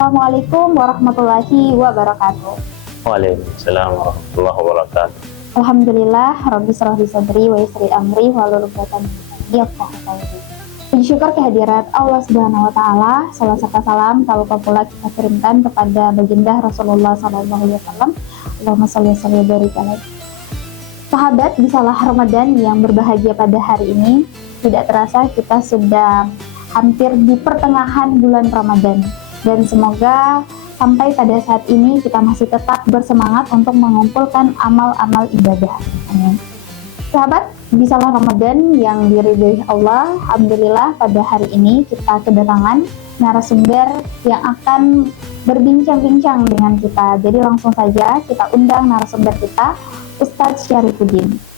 Assalamualaikum warahmatullahi wabarakatuh. Waalaikumsalam warahmatullahi wabarakatuh. Alhamdulillah, Rabbi shrah li sadri wa yassir li amri wahlul 'uqdatam min lisani yafqahu qawli. Puji syukur kehadirat Allah Subhanahu wa taala. Salawat serta salam tak lupa pula kita kirimkan kepada baginda Rasulullah sallallahu alaihi wasallam. Allahumma shalli wa barik alaihi. Sahabat bisalah Ramadan yang berbahagia pada hari ini. Tidak terasa kita sudah hampir di pertengahan bulan Ramadan. Dan semoga sampai pada saat ini kita masih tetap bersemangat untuk mengumpulkan amal-amal ibadah. Amin. Sahabat, bisalah Ramadan yang diridhoi Allah. Alhamdulillah pada hari ini kita kedatangan narasumber yang akan berbincang-bincang dengan kita. Jadi langsung saja kita undang narasumber kita, Ustadz Syarifuddin.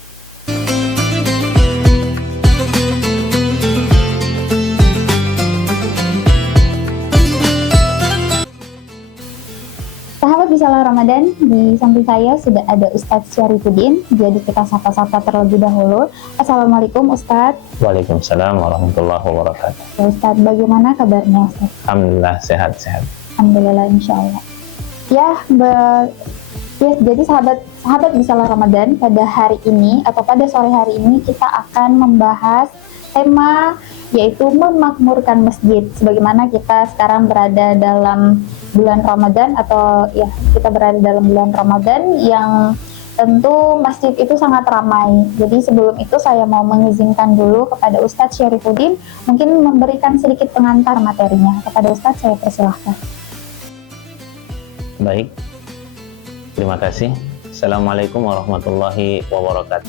Bisalah Ramadan, di samping saya sudah ada Ustadz Syarifuddin. Jadi kita sapa-sapa terlebih dahulu. Assalamualaikum Ustadz. Waalaikumsalam warahmatullahi wabarakatuh. Ya, Ustadz, bagaimana kabarnya Ustadz? Alhamdulillah sehat-sehat. Alhamdulillah insya Allah. Jadi sahabat bisalah Ramadan, pada hari ini atau pada sore hari ini kita akan membahas tema yaitu memakmurkan masjid. Sebagaimana kita sekarang berada dalam bulan Ramadan atau ya kita berada dalam bulan Ramadan yang tentu masjid itu sangat ramai. Jadi sebelum itu saya mau mengizinkan dulu kepada Ustadz Syarifuddin mungkin memberikan sedikit pengantar materinya. Kepada Ustadz saya persilahkan. Baik, terima kasih. Assalamualaikum warahmatullahi wabarakatuh.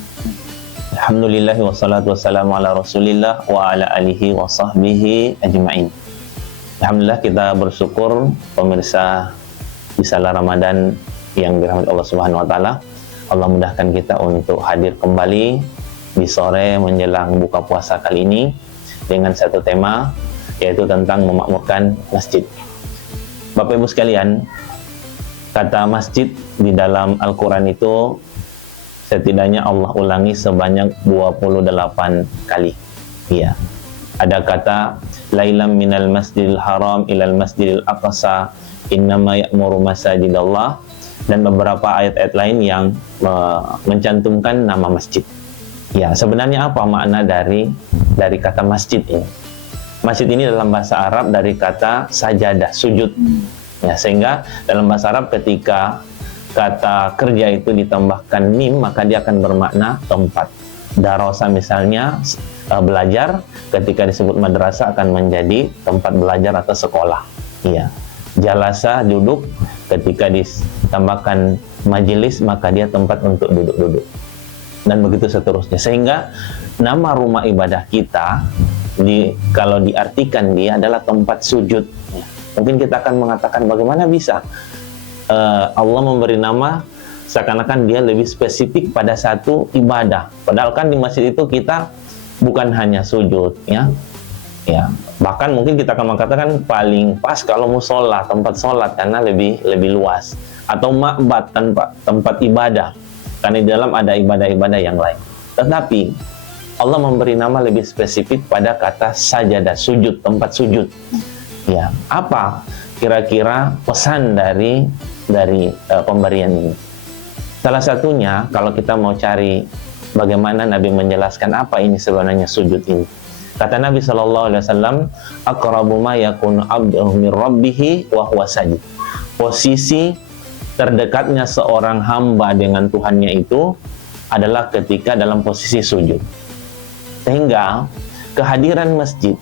Alhamdulillah wassalatu wassalamu ala rasulillah wa ala alihi wa sahbihi ajma'in. Alhamdulillah kita bersyukur pemirsa bisalah Ramadan yang dirahmati Allah Subhanahu wa taala. Allah mudahkan kita untuk hadir kembali di sore menjelang buka puasa kali ini dengan satu tema yaitu tentang memakmurkan masjid. Bapak Ibu sekalian, kata masjid di dalam Al-Qur'an itu setidaknya Allah ulangi sebanyak 28 kali. Iya. Ada kata lailam minal masjidil haram ilal masjidil aqsa innama ya'muru masajidallah, dan beberapa ayat-ayat lain yang mencantumkan nama masjid. Ya, sebenarnya apa makna dari kata masjid ini? Masjid ini dalam bahasa Arab dari kata sajadah, sujud. Ya, sehingga dalam bahasa Arab ketika kata kerja itu ditambahkan mim, maka dia akan bermakna tempat. Darasa misalnya belajar, ketika disebut madrasah akan menjadi tempat belajar atau sekolah. Iya. Jalasa duduk, ketika ditambahkan majelis maka dia tempat untuk duduk-duduk. Dan begitu seterusnya. Sehingga nama rumah ibadah kita kalau diartikan dia adalah tempat sujud. Mungkin kita akan mengatakan bagaimana bisa Allah memberi nama seakan-akan dia lebih spesifik pada satu ibadah. Padahal kan di masjid itu kita bukan hanya sujud, ya. Bahkan mungkin kita akan mengatakan paling pas kalau musola, tempat sholat, karena lebih luas. Atau ma'bad, tempat ibadah, karena di dalam ada ibadah-ibadah yang lain. Tetapi Allah memberi nama lebih spesifik pada kata sajadah, sujud, tempat sujud. Ya, apa kira-kira pesan dari pemberian ini? Salah satunya, kalau kita mau cari bagaimana Nabi menjelaskan apa ini sebenarnya sujud ini. Kata Nabi SAW, aqrabu ma yakunu abduhu min rabbih wa huwa sajid. Posisi terdekatnya seorang hamba dengan Tuhannya itu adalah ketika dalam posisi sujud. Sehingga kehadiran masjid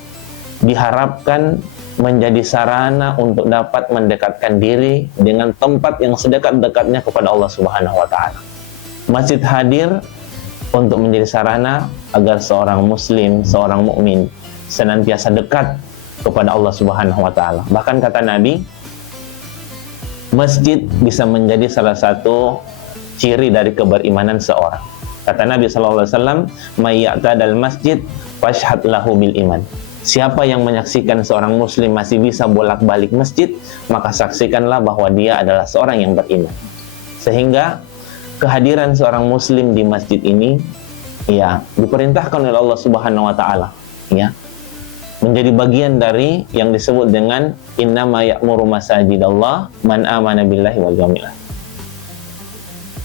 diharapkan menjadi sarana untuk dapat mendekatkan diri dengan tempat yang sedekat-dekatnya kepada Allah Subhanahu wa taala. Masjid hadir untuk menjadi sarana agar seorang muslim, seorang mukmin senantiasa dekat kepada Allah Subhanahu wa taala. Bahkan kata Nabi, masjid bisa menjadi salah satu ciri dari keberimanan seorang. Kata Nabi SAW, "May ya'tadal masjid fashhad lahu bil iman." Siapa yang menyaksikan seorang muslim masih bisa bolak-balik masjid, maka saksikanlah bahwa dia adalah seorang yang beriman. Sehingga kehadiran seorang muslim di masjid ini ya diperintahkan oleh Allah Subhanahu wa taala ya menjadi bagian dari yang disebut dengan innama ya'muru masajidallah man amana billahi wal yawmil akhir.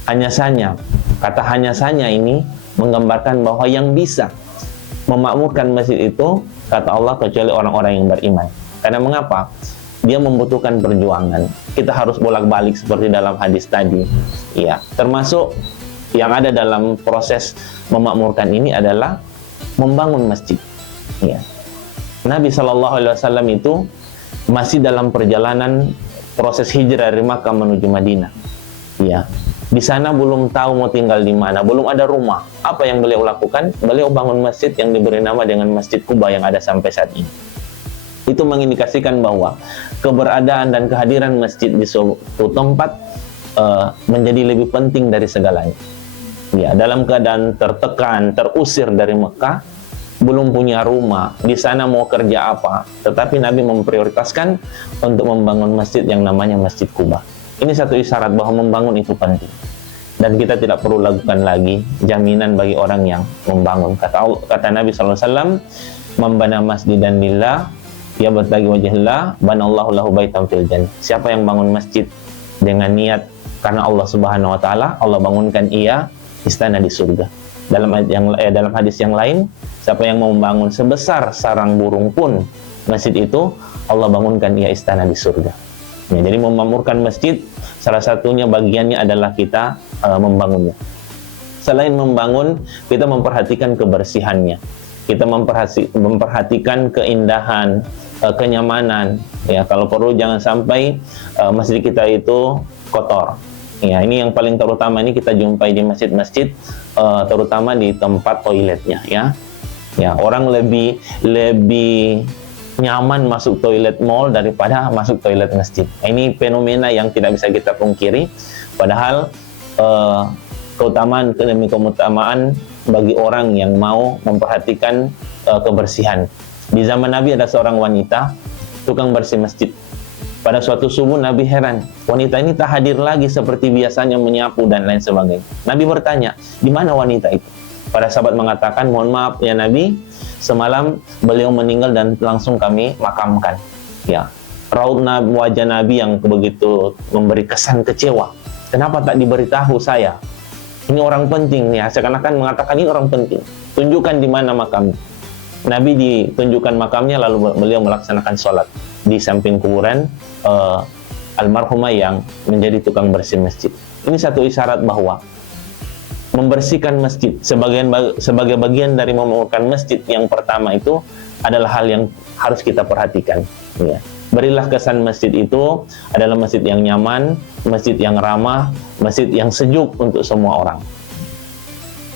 Hanya saja, kata hanya saja ini menggambarkan bahwa yang bisa memakmurkan masjid itu kata Allah kecuali orang-orang yang beriman. Karena mengapa? Dia membutuhkan perjuangan. Kita harus bolak-balik seperti dalam hadis tadi. Ya, termasuk yang ada dalam proses memakmurkan ini adalah membangun masjid. Ya. Nabi SAW itu masih dalam perjalanan proses hijrah dari Makkah menuju Madinah. Ya, di sana belum tahu mau tinggal di mana, belum ada rumah. Apa yang beliau lakukan? Beliau bangun masjid yang diberi nama dengan Masjid Quba yang ada sampai saat ini. Itu mengindikasikan bahwa keberadaan dan kehadiran masjid di suatu tempat menjadi lebih penting dari segalanya. Ya, dalam keadaan tertekan, terusir dari Mekah, belum punya rumah, di sana mau kerja apa, tetapi Nabi memprioritaskan untuk membangun masjid yang namanya Masjid Quba. Ini satu isyarat bahwa membangun itu penting. Dan kita tidak perlu lakukan lagi jaminan bagi orang yang membangun. Kata Nabi SAW, "Membana masjidan lillah, ya bertagi wajhillah, banallahu lahu baitan fil jannah." Siapa yang bangun masjid dengan niat karena Allah Subhanahu wa taala, Allah bangunkan ia istana di surga. Dalam hadis yang lain, siapa yang mau membangun sebesar sarang burung pun masjid itu, Allah bangunkan ia istana di surga. Ya, jadi memakmurkan masjid salah satunya bagiannya adalah kita membangunnya. Selain membangun, kita memperhatikan kebersihannya. Kita memperhatikan keindahan, kenyamanan. Ya, kalau perlu jangan sampai masjid kita itu kotor. Ya, ini yang paling terutama ini kita jumpai di masjid-masjid, terutama di tempat toiletnya. Ya, orang lebih nyaman masuk toilet mall daripada masuk toilet masjid. Ini fenomena yang tidak bisa kita pungkiri. Padahal keutamaan demi keutamaan bagi orang yang mau memperhatikan kebersihan. Di zaman Nabi ada seorang wanita tukang bersih masjid. Pada suatu subuh Nabi heran, wanita ini tak hadir lagi seperti biasanya menyapu dan lain sebagainya. Nabi bertanya, di mana wanita itu? Para sahabat mengatakan, mohon maaf ya Nabi, semalam beliau meninggal dan langsung kami makamkan. Ya, raut wajah Nabi yang begitu memberi kesan kecewa. Kenapa tak diberitahu saya? Ini orang penting ya, seakan-akan mengatakan ini orang penting. Tunjukkan di mana makamnya. Nabi ditunjukkan makamnya lalu beliau melaksanakan sholat di samping kuburan almarhumah yang menjadi tukang bersih masjid. Ini satu isyarat bahwa membersihkan masjid sebagai bagian dari memakmurkan masjid yang pertama itu adalah hal yang harus kita perhatikan. Ya. Berilah kesan masjid itu adalah masjid yang nyaman, masjid yang ramah, masjid yang sejuk untuk semua orang.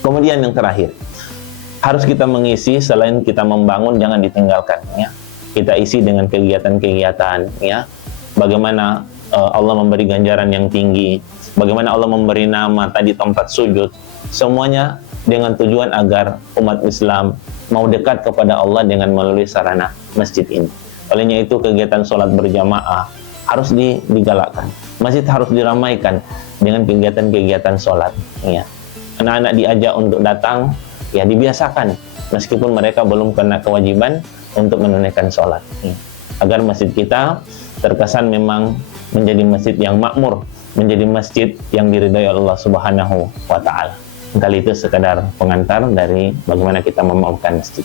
Kemudian yang terakhir, harus kita mengisi selain kita membangun, jangan ditinggalkan. Ya. Kita isi dengan kegiatan-kegiatan. Ya. Bagaimana Allah memberi ganjaran yang tinggi, bagaimana Allah memberi nama tadi tempat sujud, semuanya dengan tujuan agar umat Islam mau dekat kepada Allah dengan melalui sarana masjid ini. Olehnya itu kegiatan sholat berjamaah harus digalakkan. Masjid harus diramaikan dengan kegiatan-kegiatan sholat. Ya. Anak-anak diajak untuk datang, ya dibiasakan meskipun mereka belum kena kewajiban untuk menunaikan sholat. Ya. Agar masjid kita terkesan memang menjadi masjid yang makmur, menjadi masjid yang diridhai Allah Subhanahu wa taala. Kali itu sekadar pengantar dari bagaimana kita memakmurkan masjid.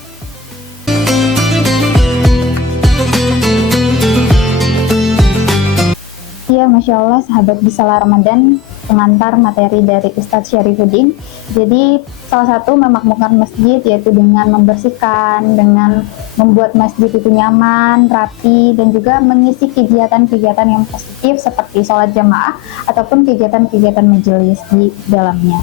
Ya, Masya Allah, sahabat Bisalah Ramadan, pengantar materi dari Ustadz Syarifuddin. Jadi salah satu memakmurkan masjid yaitu dengan membersihkan, dengan membuat masjid itu nyaman, rapi, dan juga mengisi kegiatan-kegiatan yang positif seperti sholat jamaah ataupun kegiatan-kegiatan majelis di dalamnya.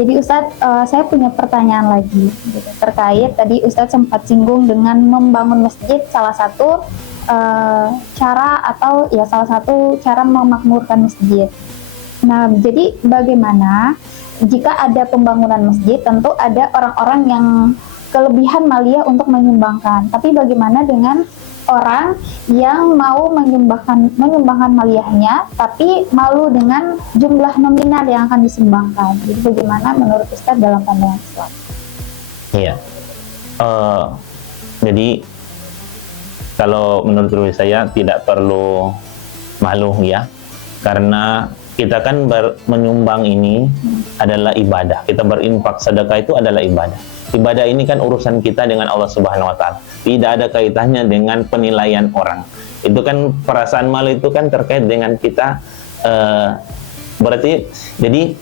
Jadi Ustadz, saya punya pertanyaan lagi gitu, terkait tadi Ustadz sempat singgung dengan membangun masjid salah satu salah satu cara memakmurkan masjid. Nah, jadi bagaimana jika ada pembangunan masjid, tentu ada orang-orang yang kelebihan maliyah untuk menyumbangkan. Tapi bagaimana dengan orang yang mau menyumbangkan maliyahnya, tapi malu dengan jumlah nominal yang akan disumbangkan? Jadi bagaimana menurut Ustadz dalam pandangan Islam? Iya. Jadi kalau menurut saya tidak perlu malu ya, karena kita kan menyumbang ini adalah ibadah. Kita berinfak sedekah itu adalah ibadah. Ibadah ini kan urusan kita dengan Allah Subhanahu wa taala. Tidak ada kaitannya dengan penilaian orang. Itu kan perasaan malu itu kan terkait dengan kita berarti jadi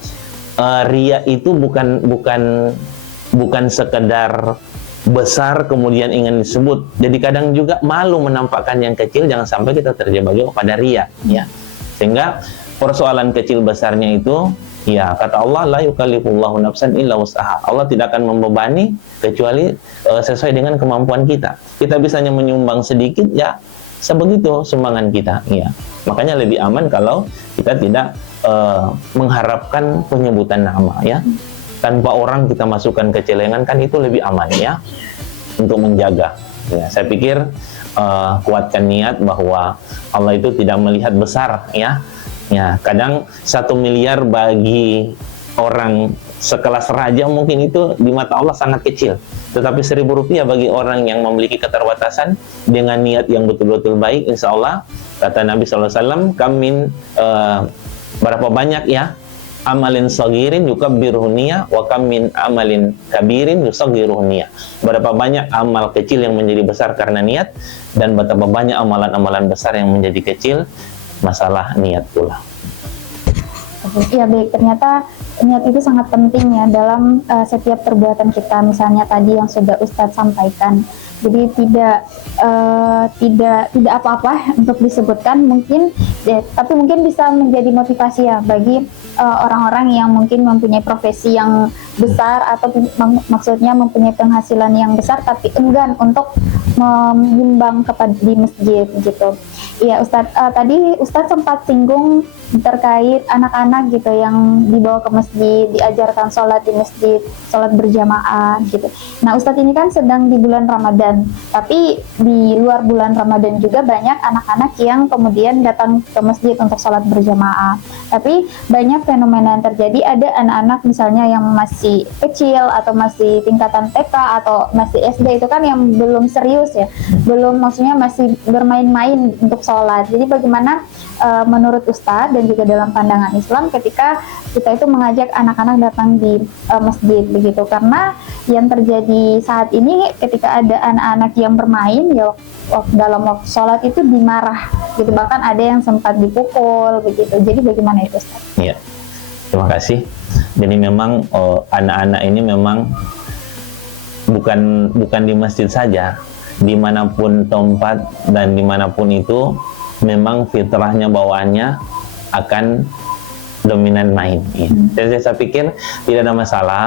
riya itu bukan sekedar besar kemudian ingin disebut. Jadi kadang juga malu menampakkan yang kecil, jangan sampai kita terjebak juga pada riya ya. Sehingga persoalan kecil besarnya itu ya, kata Allah, la yukallifullahu nafsan illa wus'aha. Allah tidak akan membebani kecuali sesuai dengan kemampuan kita. Kita bisanya menyumbang sedikit ya, sebegitu sumbangan kita ya. Makanya lebih aman kalau kita tidak mengharapkan penyebutan nama ya. Tanpa orang kita masukkan ke celengan, kan itu lebih aman ya, untuk menjaga ya. Saya pikir kuatkan niat bahwa Allah itu tidak melihat besar ya. Ya, kadang 1 miliar bagi orang sekelas raja mungkin itu di mata Allah sangat kecil. Tetapi 1.000 rupiah bagi orang yang memiliki keterbatasan dengan niat yang betul-betul baik, insya Allah, kata Nabi SAW, kamin berapa banyak ya, amalin sagirin yukabbiruhu niyah, wa kamin amalin kabirin yusaggiruhu niyah. Berapa banyak amal kecil yang menjadi besar karena niat, dan betapa banyak amalan-amalan besar yang menjadi kecil masalah niat pula. Ya baik, ternyata niat itu sangat penting ya dalam setiap perbuatan kita. Misalnya tadi yang sudah Ustadz sampaikan, jadi tidak apa-apa untuk disebutkan mungkin, tapi mungkin bisa menjadi motivasi ya bagi orang-orang yang mungkin mempunyai profesi yang besar atau maksudnya mempunyai penghasilan yang besar tapi enggan untuk menyumbang kepada di masjid gitu. Iya Ustadz, tadi Ustadz sempat singgung terkait anak-anak gitu yang dibawa ke masjid, diajarkan sholat di masjid, sholat berjamaah gitu. Nah Ustadz ini kan sedang di bulan Ramadan, tapi di luar bulan Ramadan juga banyak anak-anak yang kemudian datang ke masjid untuk sholat berjamaah. Tapi banyak fenomena yang terjadi, ada anak-anak misalnya yang masih kecil atau masih tingkatan TK atau masih SD, itu kan yang belum serius ya, belum, maksudnya masih bermain-main untuk sholat. Jadi bagaimana menurut Ustadz dan juga dalam pandangan Islam ketika kita itu mengajak anak-anak datang di masjid begitu? Karena yang terjadi saat ini ketika ada anak-anak yang bermain ya dalam waktu sholat itu dimarah gitu, bahkan ada yang sempat dipukul begitu. Jadi bagaimana itu Ustadz? Iya, terima kasih. Jadi memang anak-anak ini memang bukan di masjid saja, dimanapun tempat dan dimanapun itu memang fitrahnya, bawaannya akan dominan main ya. Jadi saya pikir tidak ada masalah,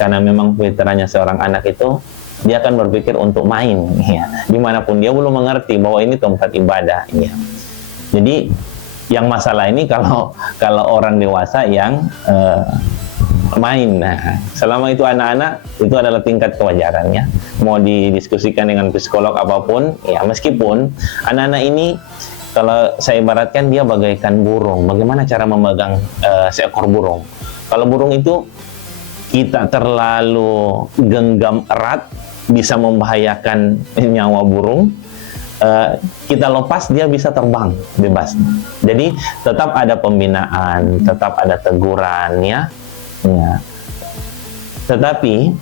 karena memang fitrahnya seorang anak itu dia akan berpikir untuk main ya. Dimanapun dia belum mengerti bahwa ini tempat ibadah ya. Jadi yang masalah ini kalau orang dewasa yang main. Nah, selama itu anak-anak, itu adalah tingkat kewajarannya. Mau didiskusikan dengan psikolog apapun, ya meskipun anak-anak ini, kalau saya ibaratkan dia bagaikan burung. Bagaimana cara memegang seekor burung? Kalau burung itu kita terlalu genggam erat, bisa membahayakan nyawa burung. Kita lepas, dia bisa terbang bebas. Jadi tetap ada pembinaan, tetap ada teguran ya. Tetapi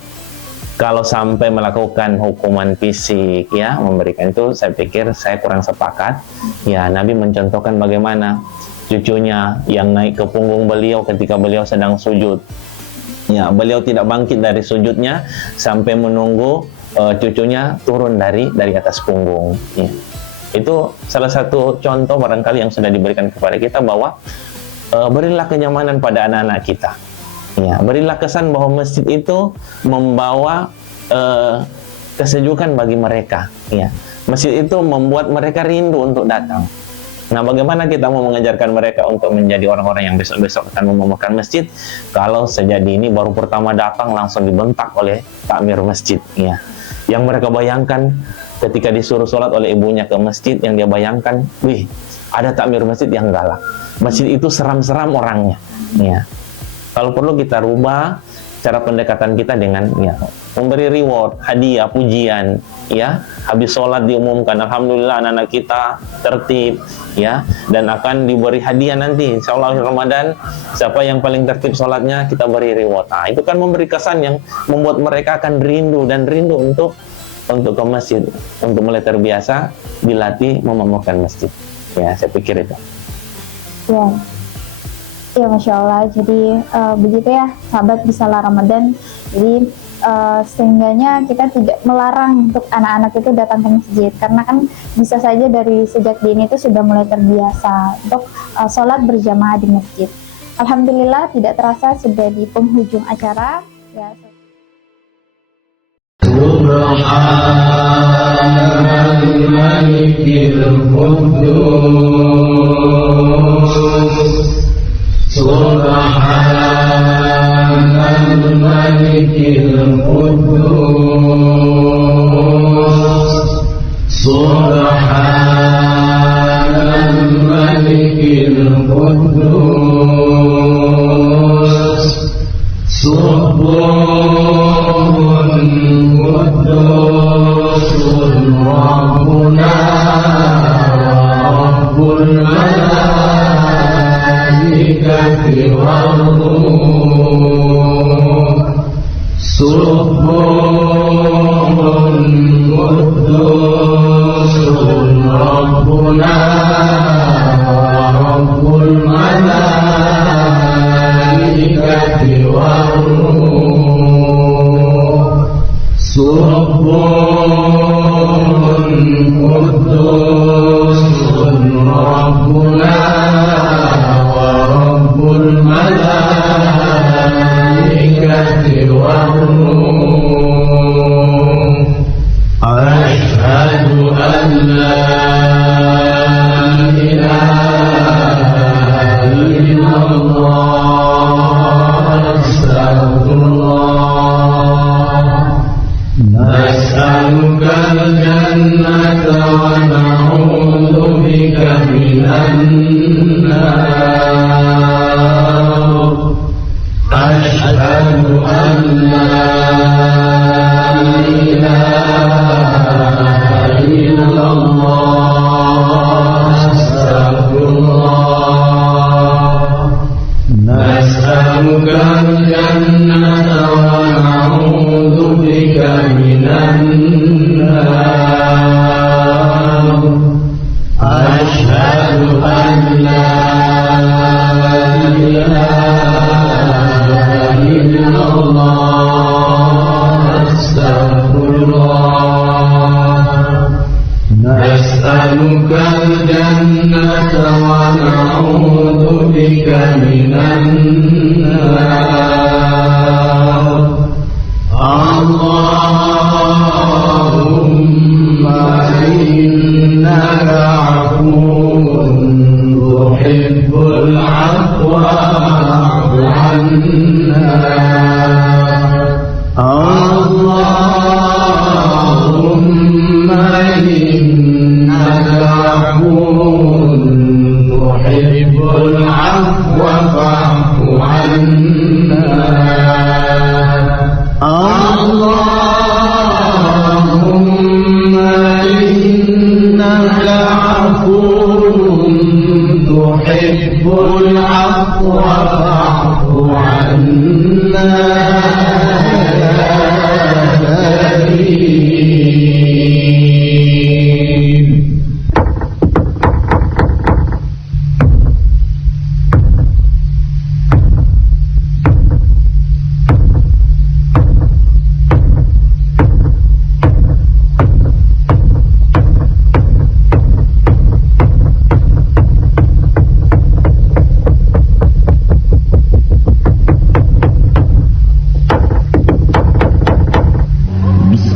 kalau sampai melakukan hukuman fisik ya, memberikan itu, saya pikir saya kurang sepakat ya. Nabi mencontohkan bagaimana cucunya yang naik ke punggung beliau ketika beliau sedang sujud ya, beliau tidak bangkit dari sujudnya sampai menunggu cucunya turun dari atas punggung ya. Itu salah satu contoh barangkali yang sudah diberikan kepada kita bahwa berilah kenyamanan pada anak-anak kita. Ya, berilah kesan bahwa masjid itu membawa kesejukan bagi mereka. Ya, masjid itu membuat mereka rindu untuk datang. Nah, bagaimana kita mau mengajarkan mereka untuk menjadi orang-orang yang besok-besok akan memakmurkan masjid kalau sejak dini baru pertama datang langsung dibentak oleh takmir masjid, ya. Yang mereka bayangkan ketika disuruh sholat oleh ibunya ke masjid, yang dia bayangkan, wih, ada takmir masjid yang galak. Masjid itu seram-seram orangnya, ya. Kalau perlu kita rubah cara pendekatan kita dengan, ya, memberi reward, hadiah, pujian, ya. Habis sholat diumumkan, alhamdulillah anak-anak kita tertib, ya, dan akan diberi hadiah nanti. Insya Allah Ramadan, siapa yang paling tertib sholatnya kita beri reward. Nah, itu kan memberi kesan yang membuat mereka akan rindu untuk ke masjid, untuk mulai terbiasa dilatih memakmurkan masjid. Ya, saya pikir itu. Ya. Ya, Masya Allah. Jadi begitu ya, sahabat Bisalah Ramadan. Jadi sehingganya kita tidak melarang untuk anak-anak itu datang ke masjid, karena kan bisa saja dari sejak dini itu sudah mulai terbiasa untuk sholat berjamaah di masjid. Alhamdulillah, tidak terasa sudah di penghujung acara. Ya. Subhanal Malikil Quddus, Subhanal Malikil Quddus, Subuhun Quddusun Rabbuna Rabbul Malaikati War-Ruh, Subuhun Quddusun Rabbuna Rabbul Malaikati War-Ruh, Subuhun Quddusun Rabbuna Rabbul Malaikati War-Ruh. Asyhadu an la ilaha illallah, astagfirullah. Nas'aluka al-jannata wa na'udzu bika minan nar. Asyhadu an la ilaha illallah, astagfirullah. Nas'aluka al-jannata wa na'udzu bika minan nar. Asyhadu an la ilaha illallah, astagfirullah. Nas'aluka al-jannata wa na'udzu bika minan nar. Allahumma innaka afuwwun tuhibbul afwa fa'fu 'anna. Allahumma innaka afuwwun tuhibbul afwa fa'fu 'anna. Allahumma innaka afuwwun tuhibbul afwa fa'fu 'anna ya karim.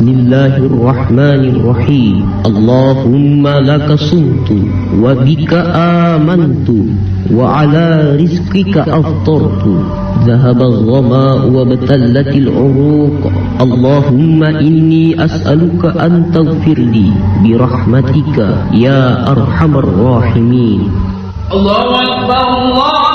Bismillahirrahmanirrahim. Allahumma laka sumtu wa bika amantu wa ala rizqika aftartu. Dhahaba al-dhama wa batallatil uruq. Allahumma inni as'aluka an taghfir li bi rahmatika ya arhamar rahimin. Allahu Akbar, Allah